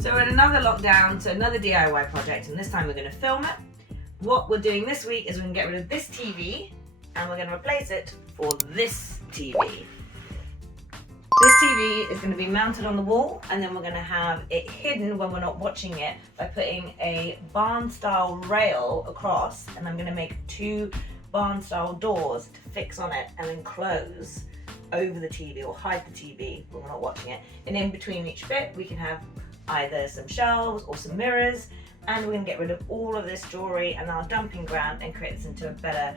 So we're in another lockdown, so another DIY project, and this time we're going to film it. What we're doing this week is we're going to get rid of this TV and we're going to replace it for this TV. This TV is going to be mounted on the wall, and then we're going to have it hidden when we're not watching it by putting a barn style rail across, and I'm going to make 2 barn style doors to fix on it and then close over the TV or hide the TV when we're not watching it. And in between each bit we can have either some shelves or some mirrors, and we're going to get rid of all of this jewellery and our dumping ground and create this into a better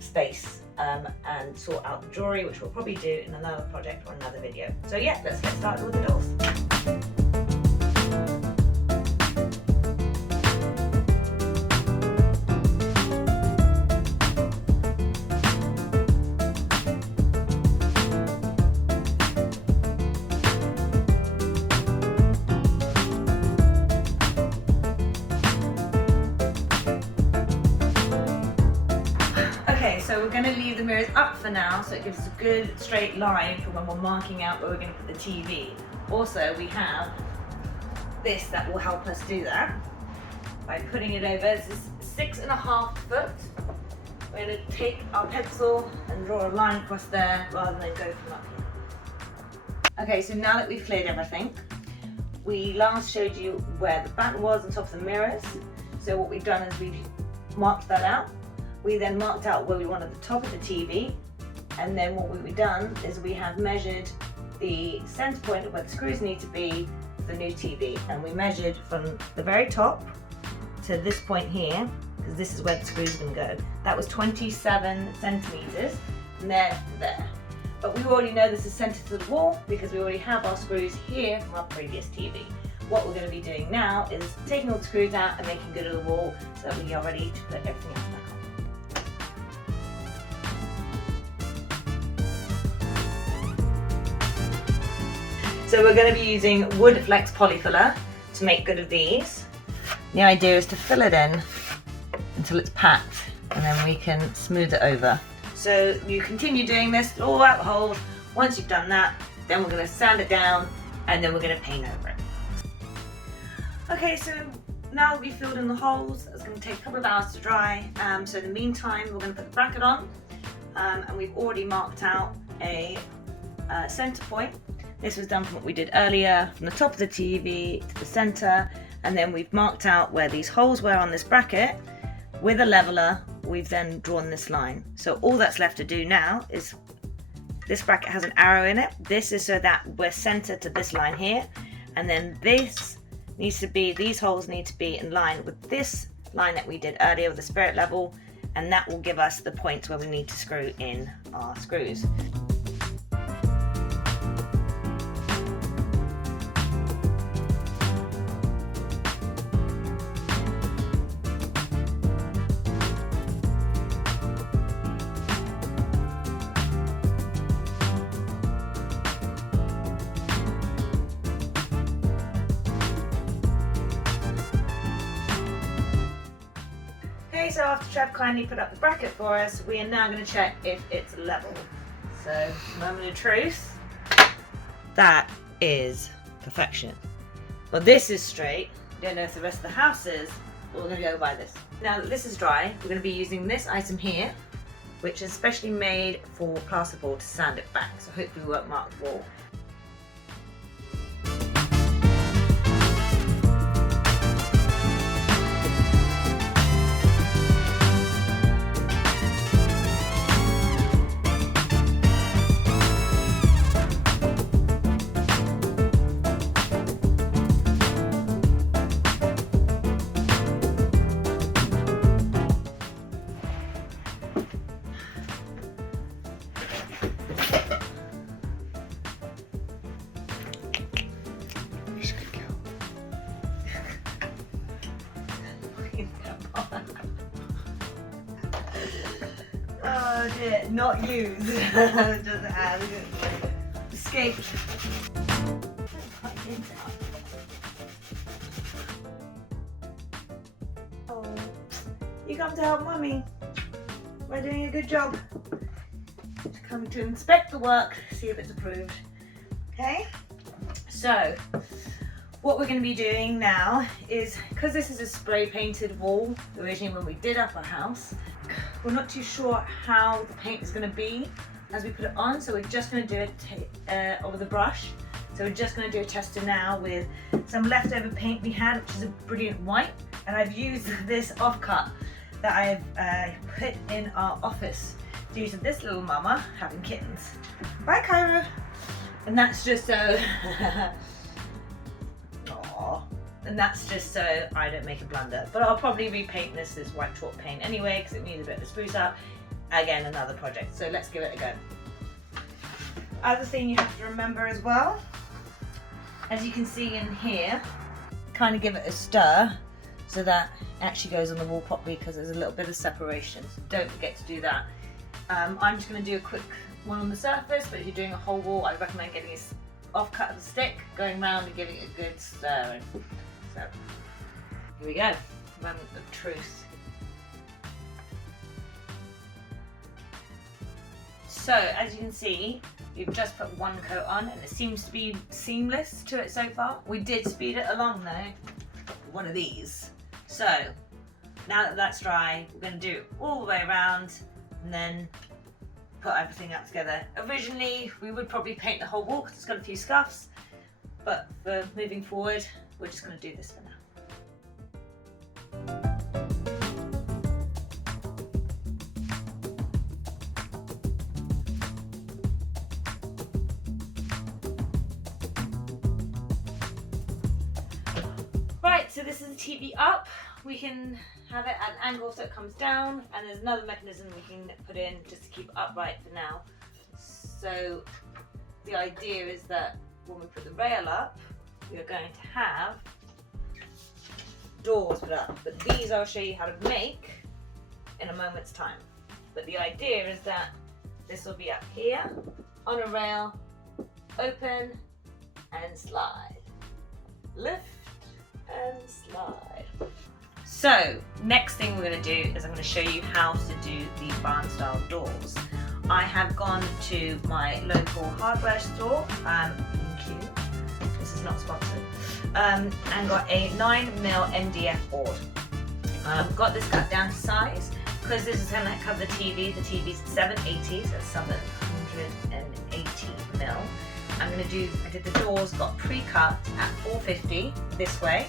space and sort out the jewellery, which we'll probably do in another project or another video. So yeah, let's get started with the doors. So we're going to leave the mirrors up for now, so it gives us a good straight line for when we're marking out where we're going to put the TV. Also, we have this that will help us do that by putting it over. This is 6.5 foot. We're going to take our pencil and draw a line across there rather than go from up here. Okay, so now that we've cleared everything, we last showed you where the back was on top of the mirrors. So what we've done is we've marked that out. We then marked out where we wanted the top of the TV, and then what we've done is we have measured the center point of where the screws need to be for the new TV, and we measured from the very top to this point here, because this is where the screws are going to go. That was 27 centimeters from there to there. But we already know this is centered to the wall because we already have our screws here from our previous TV. What we're going to be doing now is taking all the screws out and making good of the wall so that we are ready to put everything else back on. So we're going to be using wood flex polyfiller to make good of these. The idea is to fill it in until it's packed, and then we can smooth it over. So you continue doing this all out the holes. Once you've done that, then we're going to sand it down, and then we're going to paint over it. Okay, so now that we've filled in the holes, it's going to take a couple of hours to dry. So in the meantime, we're going to put the bracket on, and we've already marked out a center point. This was done from what we did earlier, from the top of the TV to the center, and then we've marked out where these holes were on this bracket. With a leveler, we've then drawn this line. So all that's left to do now is, this bracket has an arrow in it. This is so that we're centered to this line here, and then this needs to be, these holes need to be in line with this line that we did earlier with the spirit level, and that will give us the points where we need to screw in our screws. So after Trev kindly put up the bracket for us, we are now going to check if it's level. So, moment of truth. That is perfection. Well, this is straight. Don't know if the rest of the house is, but we're going to go by this. Now that this is dry, we're going to be using this item here, which is specially made for plasterboard to sand it back. So hopefully we won't mark the wall. Oh dear, not used. Just have escaped. Oh, you come to help Mummy. We're doing a good job. Coming to inspect the work, see if it's approved. Okay, so What we're going to be doing now is, because this is a spray painted wall, originally when we did up our house, we're not too sure how the paint is going to be as we put it on, so we're just going to do it over the brush. So we're just going to do a tester now with some leftover paint we had, which is a brilliant white, and I've used this offcut that I've put in our office due to this little mama having kittens. Bye, Kyra! And that's just so aww. And that's just so I don't make a blunder. But I'll probably repaint this as white chalk paint anyway, because it needs a bit of a spruce up. Again, another project, so let's give it a go. Other thing you have to remember as well, as you can see in here, kind of give it a stir so that it actually goes on the wall properly, because there's a little bit of separation, so don't forget to do that. I'm just going to do a quick one on the surface, but if you're doing a whole wall, I recommend getting this off-cut of the stick, going around and giving it a good stir. So, here we go, moment of truth. So, as you can see, we've just put one coat on and it seems to be seamless to it so far. We did speed it along though, one of these. So, now that that's dry, we're going to do it all the way around and then put everything up together. Originally, we would probably paint the whole wall because it's got a few scuffs, but for moving forward, we're just going to do this for now. Right, so this is the TV up. We can have it at an angle so it comes down, and there's another mechanism we can put in just to keep it upright for now. So the idea is that when we put the rail up, we are going to have doors put up, but these I'll show you how to make in a moment's time. But the idea is that this will be up here on a rail, open and slide, lift and slide. So next thing we're going to do is I'm going to show you how to do the barn style doors. I have gone to my local hardware store, this is not sponsored, and got a 9mm MDF board. I've got this cut down to size because this is going to cover the TV. The TV's 780, so 780mm. I did the doors, got pre-cut at 450 this way.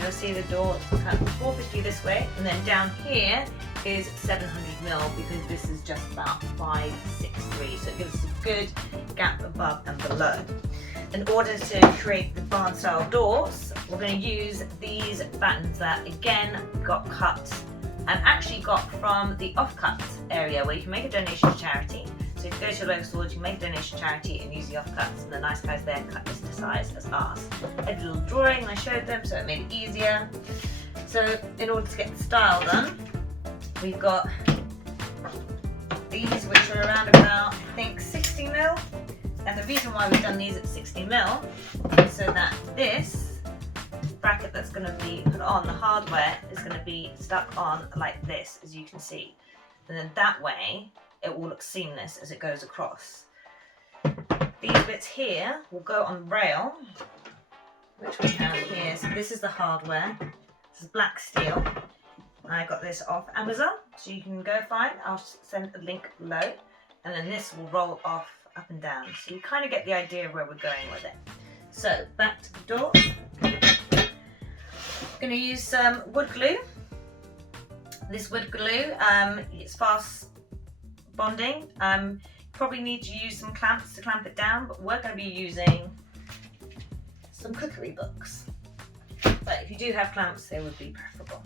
You'll see the door cut 450 this way, and then down here is 700mm because this is just about 563, so it gives us a good gap above and below. In order to create the barn style doors, we're going to use these battens that again got cut and actually got from the offcut area where you can make a donation to charity. So if you go to your local store, you can make a donation to charity and use the offcuts, and the nice guys there cut this to size as ours. I did a little drawing and I showed them, so it made it easier. So in order to get the style done, we've got these which are around about, I think, 60mm. And the reason why we've done these at 60mm is so that this bracket that's going to be put on the hardware is going to be stuck on like this, as you can see. And then that way, it will look seamless as it goes across. These bits here will go on the rail, which we have here. So this is the hardware. This is black steel. I got this off Amazon, so you can go find. I'll send a link below. And then this will roll off up and down. So you kind of get the idea of where we're going with it. So back to the door. I'm going to use some wood glue. This wood glue, it's fast bonding. Probably need to use some clamps to clamp it down, but we're going to be using some cookery books. But if you do have clamps, they would be preferable.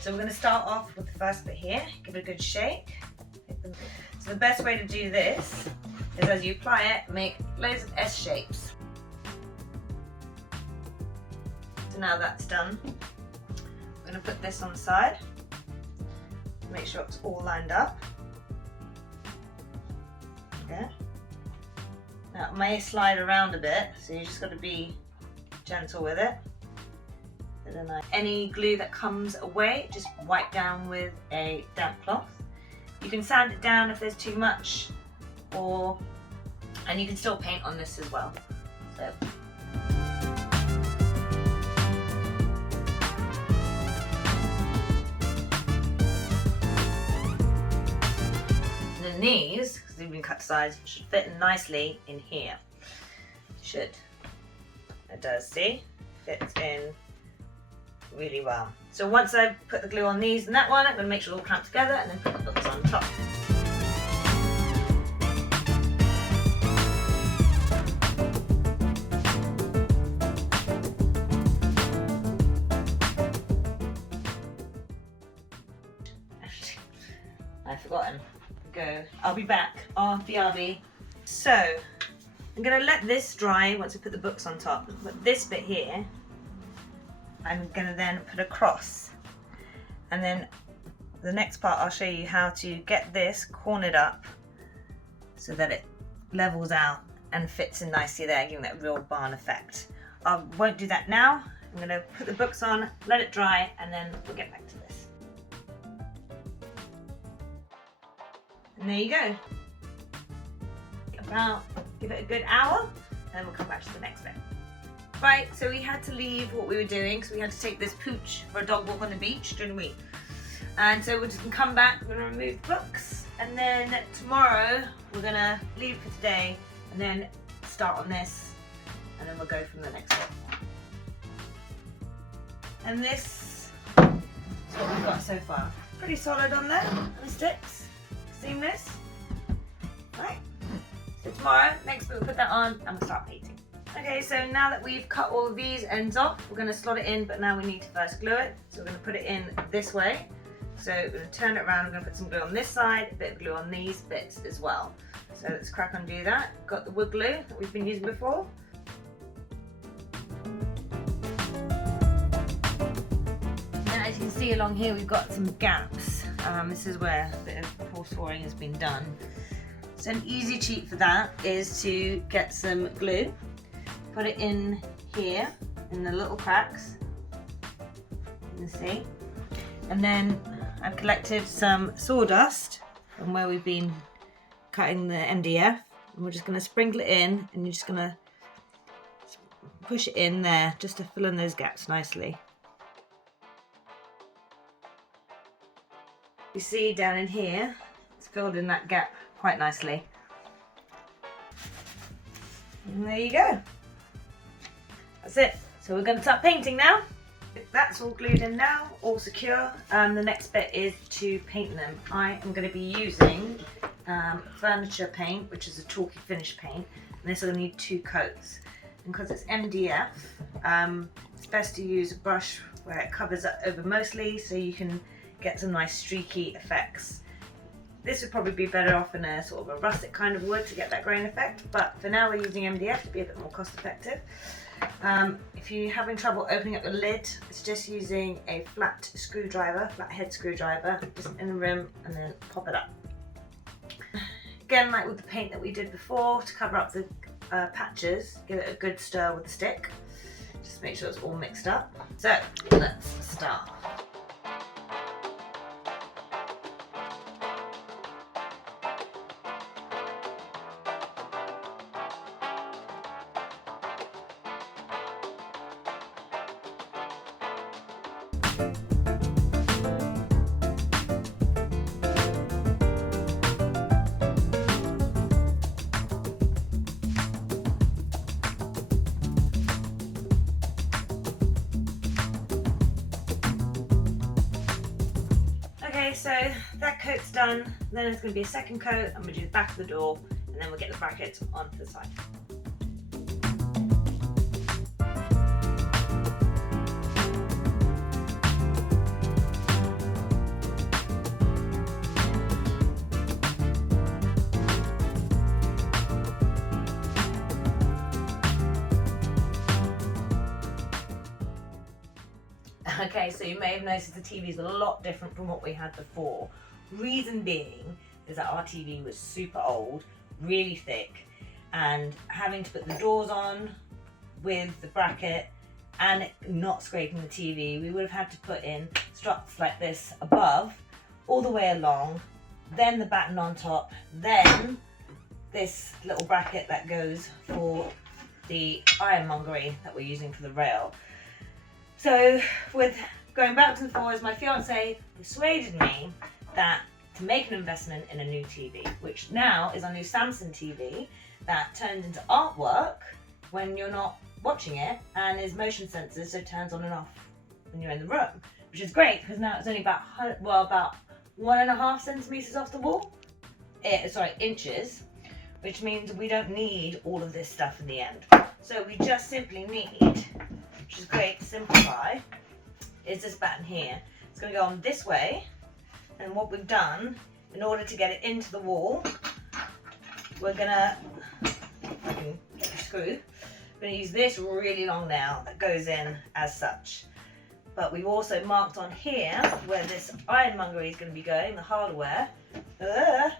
So we're going to start off with the first bit here. Give it a good shake. So the best way to do this is as you apply it, make loads of S shapes. So now that's done, I'm going to put this on the side. Make sure it's all lined up. Okay. Now it may slide around a bit, so you just got to be gentle with it. And then any glue that comes away, just wipe down with a damp cloth. You can sand it down if there's too much, and you can still paint on this as well. So. then these, because they've been cut to size, should fit nicely in here. Should. It does, see? Fits in really well. So once I've put the glue on these and that one, I'm going to make sure they're all clamped together and then put the books on top. I've forgotten. Go. I'll be back. RYOBI. So I'm going to let this dry once I put the books on top. But this bit here, I'm going to then put across. And then the next part I'll show you how to get this cornered up so that it levels out and fits in nicely there, giving that real barn effect. I won't do that now. I'm going to put the books on, let it dry, and then we'll get back to this. And there you go. Give it a good hour, and then we'll come back to the next bit. Right, so we had to leave what we were doing, so we had to take this pooch for a dog walk on the beach during the week. And so we're just gonna come back, we're gonna remove the books, and then tomorrow we're gonna leave for today, and then start on this, and then we'll go from the next one. And this is what we've got so far. Pretty solid on there, on the sticks. Seamless. Right. So tomorrow, next week we'll put that on and we'll start painting. Okay, so now that we've cut all of these ends off, we're going to slot it in, but now we need to first glue it. So we're going to put it in this way. So we're going to turn it around, we're going to put some glue on this side, a bit of glue on these bits as well. So let's crack on and do that. Got the wood glue that we've been using before. And as you can see along here, we've got some gaps. This is where a bit of poor scoring has been done. So an easy cheat for that is to get some glue, put it in here in the little cracks, you can see, and then I've collected some sawdust from where we've been cutting the MDF, and we're just going to sprinkle it in, and you're just going to push it in there just to fill in those gaps nicely. You see down in here, it's filled in that gap quite nicely. And there you go. That's it. So we're going to start painting now. That's all glued in now, all secure. The next bit is to paint them. I am going to be using furniture paint, which is a chalky finish paint. And this will need 2 coats. And because it's MDF, it's best to use a brush where it covers it over mostly, so you can get some nice streaky effects. This would probably be better off in a sort of a rustic kind of wood to get that grain effect, but for now we're using MDF to be a bit more cost effective. If you're having trouble opening up the lid, it's just using a flat screwdriver, flat head screwdriver, just in the rim, and then pop it up. Again, like with the paint that we did before, to cover up the patches, give it a good stir with the stick, just make sure it's all mixed up. So let's start. Okay, so that coat's done. Then there's going to be a second coat. I'm going to do the back of the door, and then we'll get the brackets onto the side. Okay, so you may have noticed the TV is a lot different from what we had before. Reason being is that our TV was super old, really thick, and having to put the doors on with the bracket and it not scraping the TV, we would have had to put in struts like this above, all the way along, then the batten on top, then this little bracket that goes for the ironmongery that we're using for the rail. So with going backwards and forwards, my fiance persuaded me that to make an investment in a new TV, which now is our new Samsung TV that turns into artwork when you're not watching it, and is motion sensors, so it turns on and off when you're in the room, which is great because now it's only about 1.5 centimeters off the wall. Inches, which means we don't need all of this stuff in the end. So we just simply need, which is great to simplify, is this button here. It's going to go on this way, and what we've done, in order to get it into the wall, we're going to screw. We're going to use this really long nail that goes in as such. But we've also marked on here where this ironmongery is going to be going, the hardware, to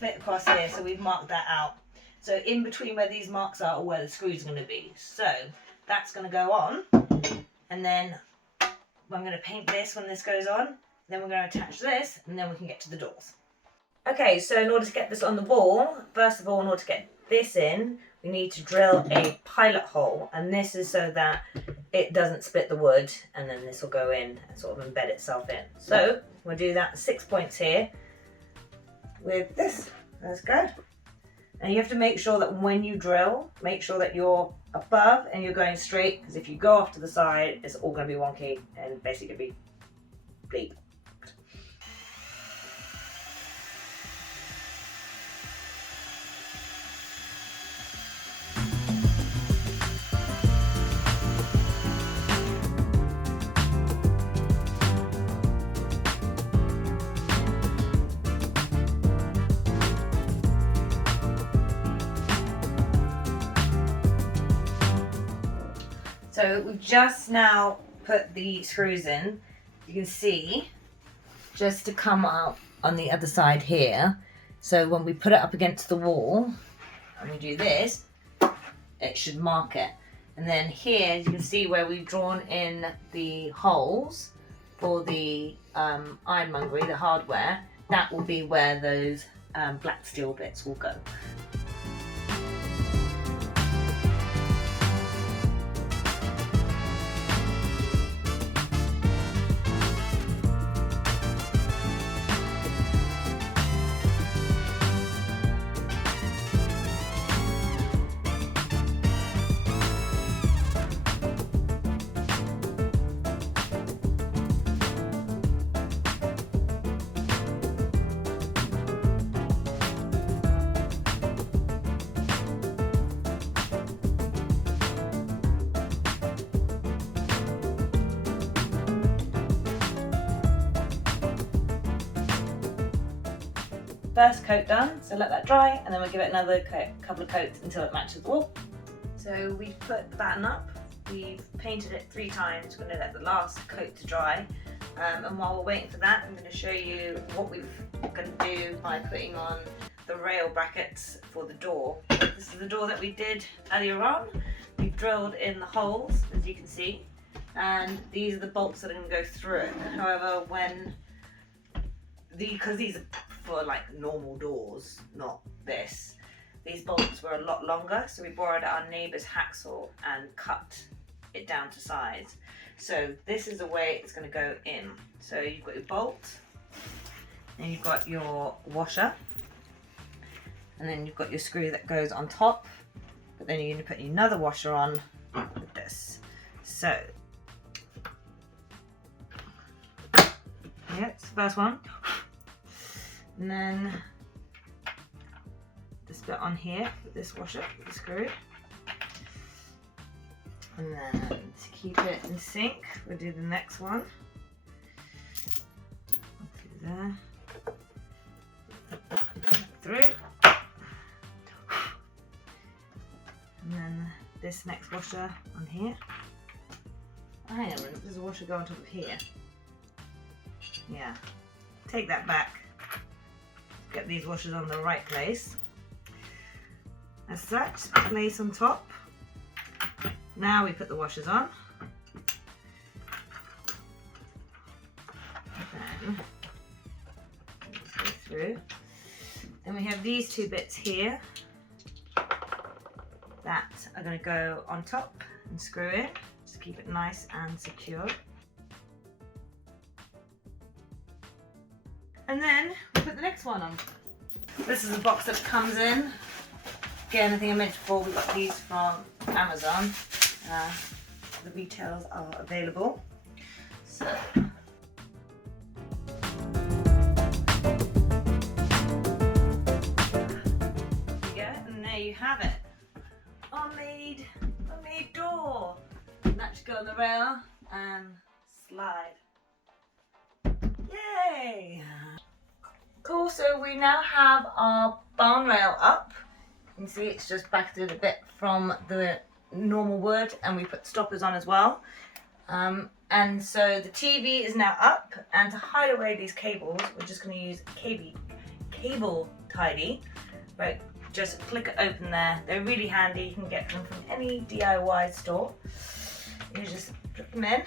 fit across here, so we've marked that out. So in between where these marks are where the screws are going to be. So that's going to go on, and then I'm going to paint this when this goes on, then we're going to attach this, and then we can get to the doors. Okay, so in order to get this on the wall, first of all, in order to get this in, we need to drill a pilot hole, and this is so that it doesn't split the wood, and then this will go in and sort of embed itself in. So we'll do that 6 points here with this. Let's go. And you have to make sure that when you drill, make sure that you're above and you're going straight, because if you go off to the side, it's all going to be wonky and basically be bleep. So we've just now put the screws in. You can see just to come out on the other side here. So when we put it up against the wall and we do this, it should mark it. And then here you can see where we've drawn in the holes for the ironmongery, the hardware. That will be where those black steel bits will go. First coat done, so let that dry, and then we'll give it another couple of coats until it matches the wall. So we've put the batten up, we've painted it 3 times, we're going to let the last coat to dry, and while we're waiting for that, I'm going to show you what we're going to do by putting on the rail brackets for the door. This is the door that we did earlier on. We've drilled in the holes, as you can see, and these are the bolts that are going to go through it. However, because these are for like normal doors, not this, these bolts were a lot longer, so we borrowed our neighbour's hacksaw and cut it down to size. So this is the way it's going to go in. So you've got your bolt, and you've got your washer, and then you've got your screw that goes on top, but then you're going to put another washer on with this. So yeah, it's the first one. And then this bit on here with this washer, with the screw. And then to keep it in sync, we'll do the next one. Through there. Through. And then this next washer on here. Oh, hang on a minute, there's a washer going on top of here. Yeah. Take that back. Get these washers on the right place. As such, place on top. Now we put the washers on. Then just go through. Then we have these 2 bits here that are going to go on top and screw in, just to keep it nice and secure. And then we put the next one on. This is the box that it comes in. Again, I think I mentioned before, we got these from Amazon. The retails are available. So. There you have it. Our made door. And that should go on the rail and slide. Yay! Cool, so we now have our barn rail up. You can see it's just backed it a bit from the normal wood, and we put stoppers on as well. And so the TV is now up, and to hide away these cables, we're just going to use cable tidy. Right, just click it open there. They're really handy. You can get them from any DIY store. You just put them in.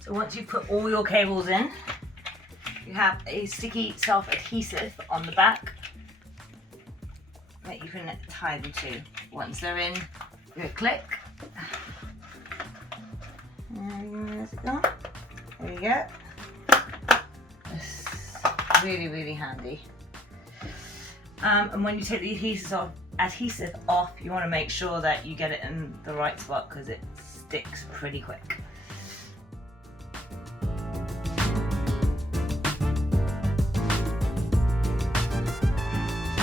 So once you put all your cables in, you have a sticky self-adhesive on the back that you can tie them to. Once they're in, you click. And where's it gone? There you go. It's really, really handy. And when you take the adhesive off, you want to make sure that you get it in the right spot because it sticks pretty quick.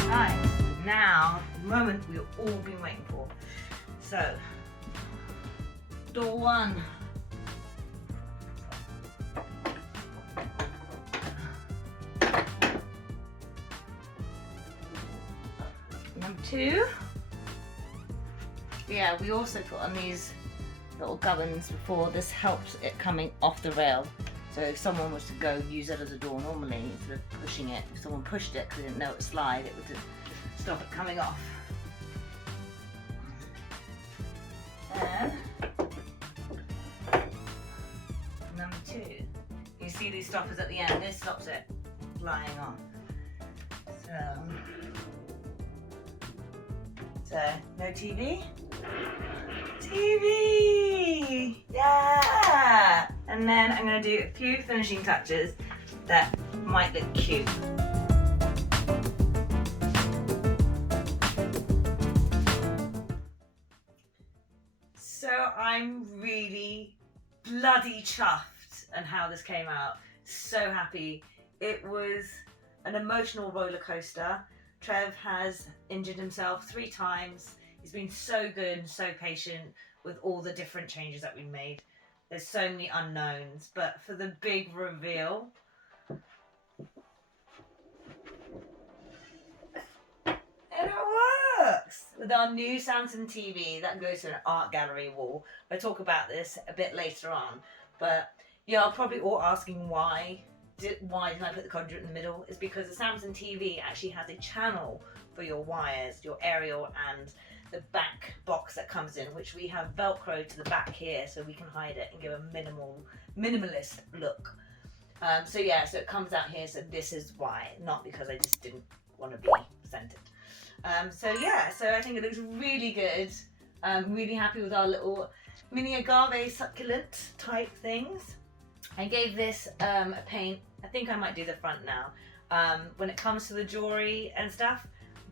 Right, now the moment we've all been waiting for. So, door one. Number two. Yeah, we also put on these little gubbins before. This helps it coming off the rail. So if someone was to go use it as a door normally, instead of pushing it, if someone pushed it because they didn't know it would slide, it would stop it coming off. And number two, you see these stoppers at the end, this stops it flying on. So no TV? TV! Yeah! And then I'm going to do a few finishing touches that might look cute. So I'm really bloody chuffed at how this came out. So happy. It was an emotional roller coaster. Trev has injured himself 3 times. He's been so good and so patient with all the different changes that we made. There's so many unknowns, but for the big reveal, and it works! With our new Samsung TV that goes to an art gallery wall. I'll talk about this a bit later on, but yeah, you're probably all asking why didn't I put the conduit in the middle. Is because the Samsung TV actually has a channel for your wires, your aerial and the back box that comes in, which we have velcro to the back here so we can hide it and give a minimalist look. So yeah, so it comes out here, so this is why, not because I just didn't want to be centered. So yeah, so I think it looks really good. I'm really happy with our little mini agave succulent type things. I gave this a paint. I think I might do the front now. When it comes to the jewelry and stuff,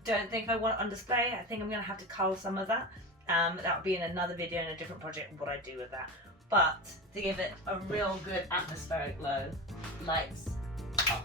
don't think I want it on display. I think I'm going to have to cull some of that. That will be in another video in a different project what I do with that. But to give it a real good atmospheric glow, lights up.